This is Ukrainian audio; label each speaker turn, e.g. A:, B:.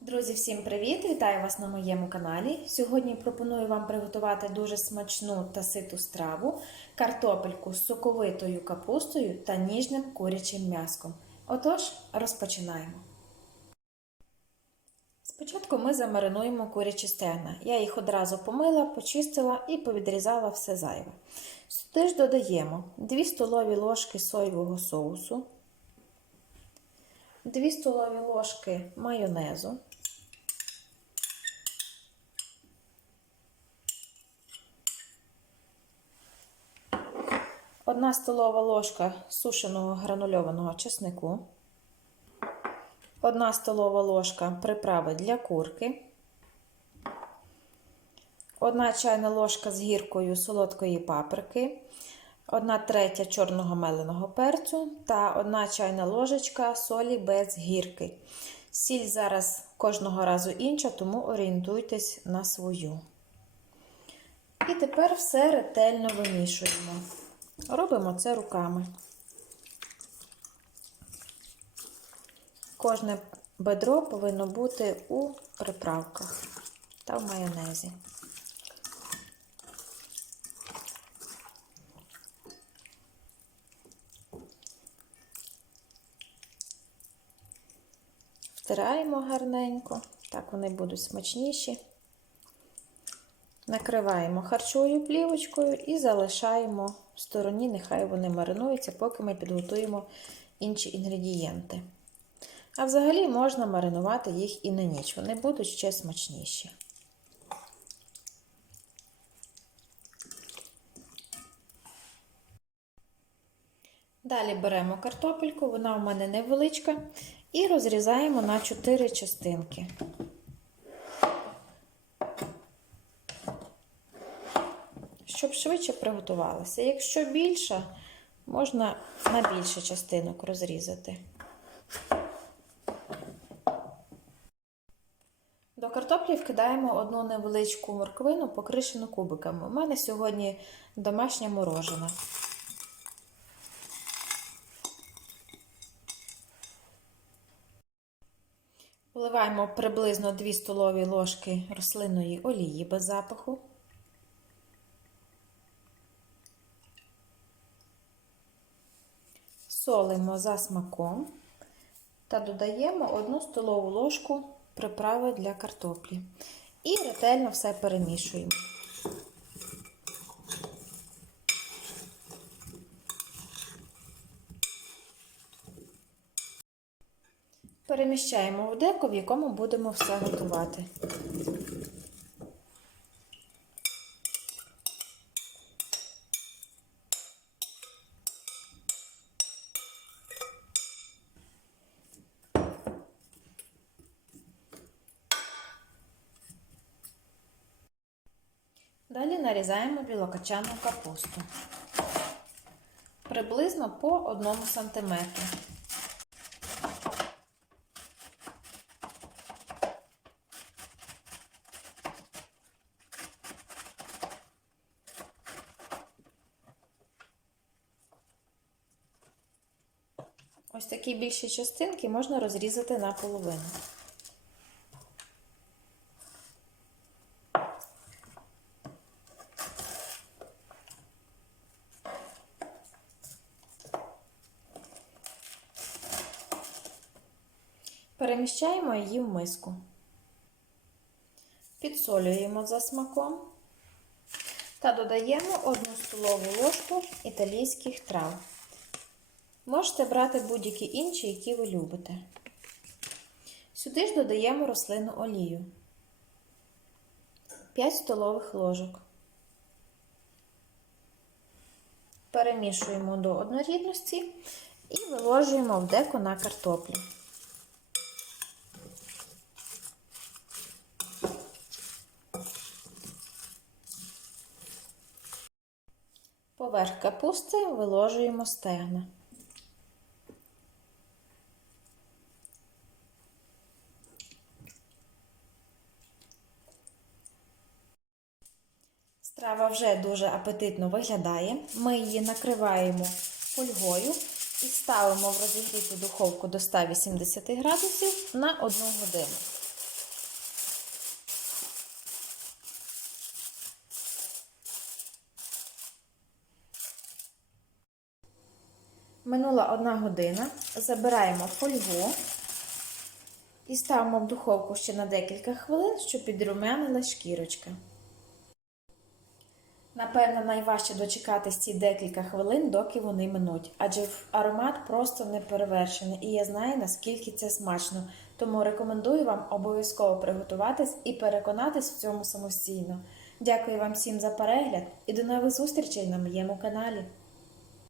A: Друзі, всім привіт! Вітаю вас на моєму каналі. Сьогодні пропоную вам приготувати дуже смачну та ситу страву, картопельку з соковитою капустою та ніжним курячим м'яском. Отож, розпочинаємо. Спочатку ми замаринуємо курячі стегна. Я їх одразу помила, почистила і повідрізала все зайве. Сюди ж додаємо 2 столові ложки соєвого соусу, 2 столові ложки майонезу, 1 столова ложка сушеного гранульованого чеснику, 1 столова ложка приправи для курки, 1 чайна ложка з гіркою солодкої паприки, 1 третя чорного меленого перцю та 1 чайна ложечка солі без гірки. Сіль зараз кожного разу інша, тому орієнтуйтесь на свою. І тепер все ретельно вимішуємо. Робимо це руками. Кожне бедро повинно бути у приправках та в майонезі. Втираємо гарненько, так вони будуть смачніші. Накриваємо харчовою плівочкою і залишаємо в стороні, нехай вони маринуються, поки ми підготуємо інші інгредієнти. А взагалі можна маринувати їх і на ніч, вони будуть ще смачніші. Далі беремо картопельку, вона у мене невеличка, і розрізаємо на 4 частинки. Щоб швидше приготувалося. Якщо більше, можна на більше частинок розрізати. До картоплі вкидаємо одну невеличку морквину, покришену кубиками. У мене сьогодні домашня морожена. Вливаємо приблизно 2 столові ложки рослинної олії без запаху. Солимо за смаком та додаємо 1 столову ложку приправи для картоплі. І ретельно все перемішуємо. Переміщаємо в деко, в якому будемо все готувати. Нарізаємо білокачану капусту приблизно по 1 см. Ось такі більші частинки можна розрізати на половину. Переміщаємо її в миску. Підсолюємо за смаком та додаємо 1 столову ложку італійських трав. Можете брати будь-які інші, які ви любите. Сюди ж додаємо рослинну олію 5 столових ложок. Перемішуємо до однорідності і виложуємо в деко на картоплю. Поверх капусти виложуємо стегна. Страва вже дуже апетитно виглядає. Ми її накриваємо фольгою і ставимо в розігріту духовку до 180 градусів на 1 годину. Минула одна година. Забираємо фольгу і ставимо в духовку ще на декілька хвилин, щоб підрумянилась шкірочка. Напевно, найважче дочекатись ці декілька хвилин, доки вони минуть, адже аромат просто не перевершений, і я знаю, наскільки це смачно. Тому рекомендую вам обов'язково приготуватись і переконатись в цьому самостійно. Дякую вам всім за перегляд і до нових зустрічей на моєму каналі.